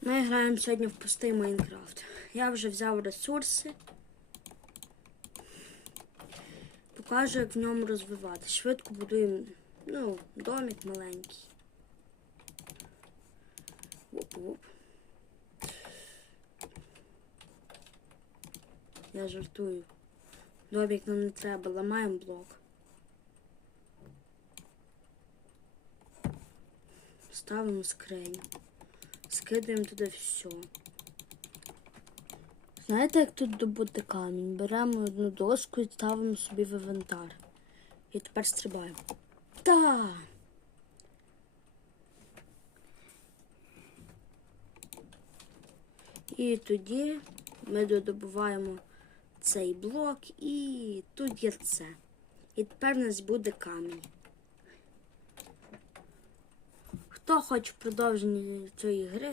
Ми граємо сьогодні в пустий Майнкрафт. Я вже взяв ресурси. Покажу, як в ньому розвивати. Швидко будуємо, ну, домик маленький. Оп-оп. Я жартую. Домик нам не треба, ламаємо блок. Ставимо скриню. Скидаємо туди все. Знаєте, як тут добути камінь? Беремо одну доску і ставимо собі в інвентар. І тепер стрибаємо. Та! І тоді ми додобуваємо цей блок і тут є це. І тепер у нас буде камінь. Хто хоче продовження цієї гри,